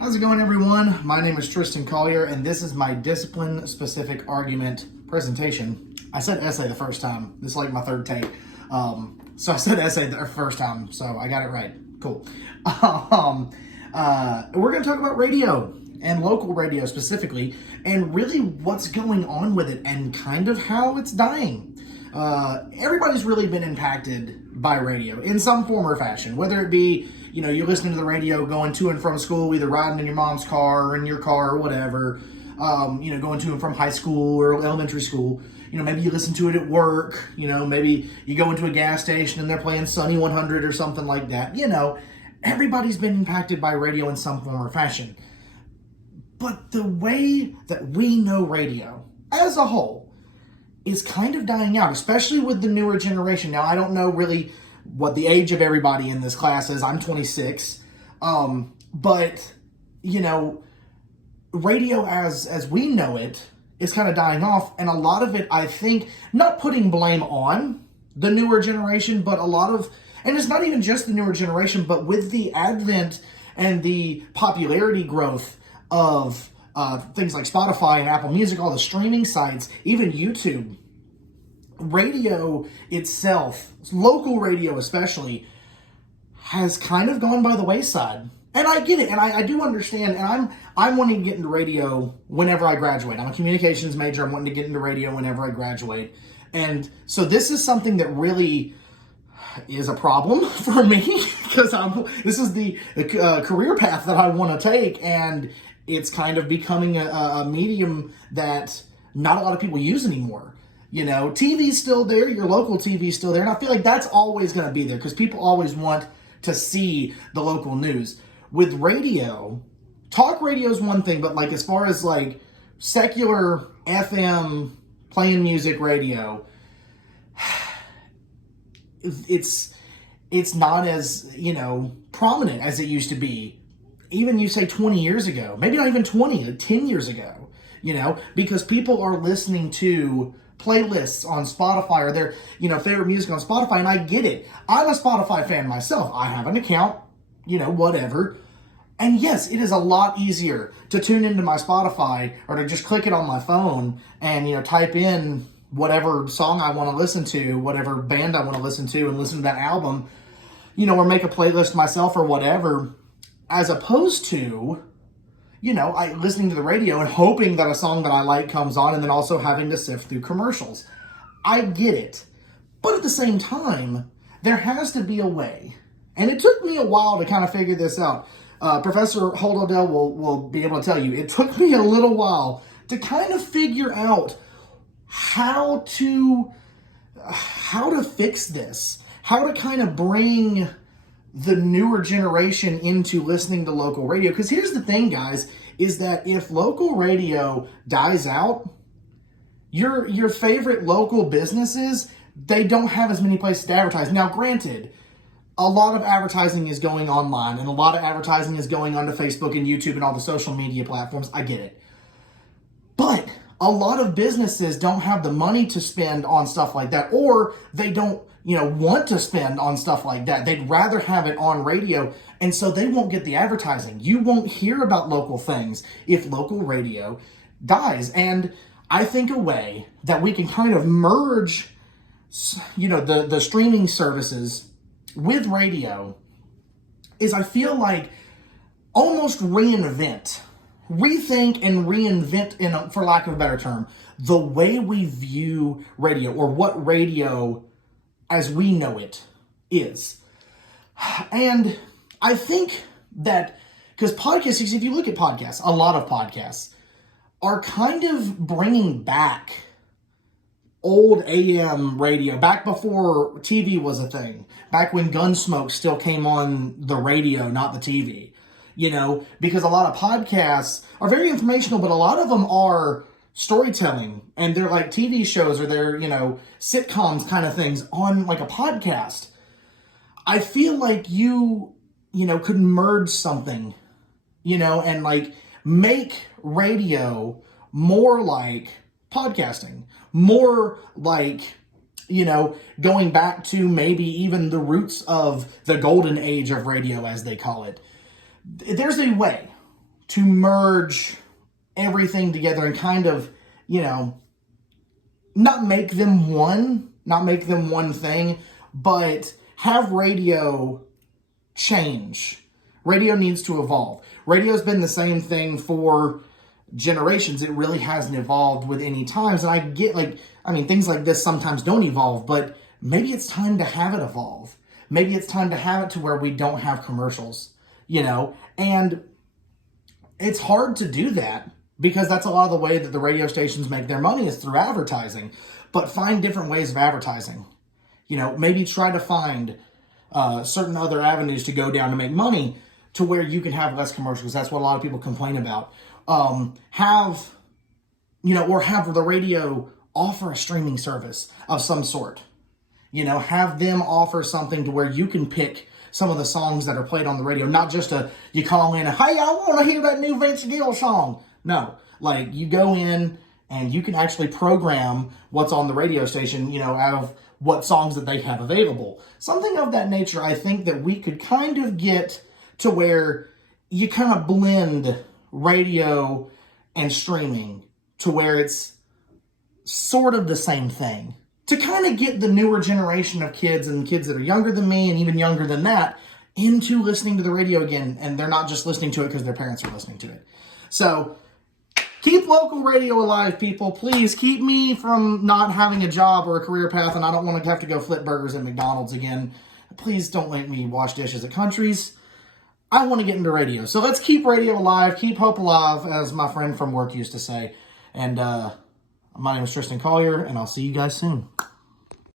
How's it going, everyone? My name is Tristan Collier, and this is my discipline-specific argument presentation. I said essay the first time. This is like my third take. So I said essay the first time, so I got it right. Cool. We're going to talk about radio and local radio specifically, and really what's going on with it and kind of how it's dying. Everybody's really been impacted by radio in some form or fashion, whether it be, you're listening to the radio going to and from school, either riding in your mom's car or in your car or whatever, going to and from high school or elementary school. Maybe you listen to it at work, maybe you go into a gas station and they're playing Sunny 100 or something like that. Everybody's been impacted by radio in some form or fashion. But the way that we know radio as a whole is kind of dying out, especially with the newer generation. Now, I don't know really what the age of everybody in this class is. I'm 26. But, radio as we know it is kind of dying off. And a lot of it, I think, not putting blame on the newer generation, but a lot of, and it's not even just the newer generation, but with the advent and the popularity growth of things like Spotify and Apple Music, all the streaming sites, even YouTube, radio itself, local radio especially, has kind of gone by the wayside. And I get it, and I do understand, and I'm wanting to get into radio whenever I graduate. I'm a communications major. I'm wanting to get into radio whenever I graduate. And so this is something that really is a problem for me, because this is the career path that I want to take, and it's kind of becoming a medium that not a lot of people use anymore. TV's still there, your local TV's still there, and I feel like that's always going to be there because people always want to see the local news. With radio, talk radio is one thing, but like as far as like secular FM playing music radio, it's not as, prominent as it used to be. Even you say 20 years ago, maybe not even 20, like 10 years ago, because people are listening to playlists on Spotify or their, favorite music on Spotify, and I get it. I'm a Spotify fan myself. I have an account, whatever. And yes, it is a lot easier to tune into my Spotify or to just click it on my phone and, type in whatever song I want to listen to, whatever band I want to listen to, and listen to that album, or make a playlist myself or whatever, as opposed to, listening to the radio and hoping that a song that I like comes on and then also having to sift through commercials. I get it. But at the same time, there has to be a way. And it took me a while to kind of figure this out. Professor Holt Odell will be able to tell you, it took me a little while to kind of figure out how to fix this, how to kind of bring the newer generation into listening to local radio. Because here's the thing, guys, is that if local radio dies out, your favorite local businesses, they don't have as many places to advertise. Now, granted, a lot of advertising is going online, and a lot of advertising is going onto Facebook and YouTube and all the social media platforms. I get it. But a lot of businesses don't have the money to spend on stuff like that, or they don't, want to spend on stuff like that. They'd rather have it on radio, and so they won't get the advertising. You won't hear about local things if local radio dies. And I think a way that we can kind of merge, the streaming services with radio is, I feel like, almost rethink and reinvent, for lack of a better term, the way we view radio, or what radio as we know it is. And I think that, because podcasts, if you look at podcasts, a lot of podcasts are kind of bringing back old AM radio, back before TV was a thing, back when Gunsmoke still came on the radio, not the TV. Because a lot of podcasts are very informational, but a lot of them are storytelling, and they're like TV shows, or they're, sitcoms kind of things on like a podcast. I feel like you could merge something, and like make radio more like podcasting, more like, going back to maybe even the roots of the golden age of radio, as they call it. There's a way to merge everything together and kind of, you know, not make them one thing, but have radio change. Radio needs to evolve. Radio's been the same thing for generations. It really hasn't evolved with any times. And I get things like this sometimes don't evolve, but maybe it's time to have it evolve. Maybe it's time to have it to where we don't have commercials, you know? And it's hard to do that because that's a lot of the way that the radio stations make their money is through advertising. But find different ways of advertising. You know, maybe try to find certain other avenues to go down to make money to where you can have less commercials. That's what a lot of people complain about. Have the radio offer a streaming service of some sort. You know, have them offer something to where you can pick some of the songs that are played on the radio, not just you call in, hey, I want to hear that new Vince Gill song. No, like you go in and you can actually program what's on the radio station, you know, out of what songs that they have available. Something of that nature, I think that we could kind of get to where you kind of blend radio and streaming to where it's sort of the same thing. To kind of get the newer generation of kids and kids that are younger than me and even younger than that into listening to the radio again. And they're not just listening to it because their parents are listening to it. So keep local radio alive, people. Please keep me from not having a job or a career path, and I don't want to have to go flip burgers at McDonald's again. Please don't let me wash dishes at Country's. I want to get into radio. So let's keep radio alive, keep hope alive, as my friend from work used to say. And my name is Tristan Collier, and I'll see you guys soon.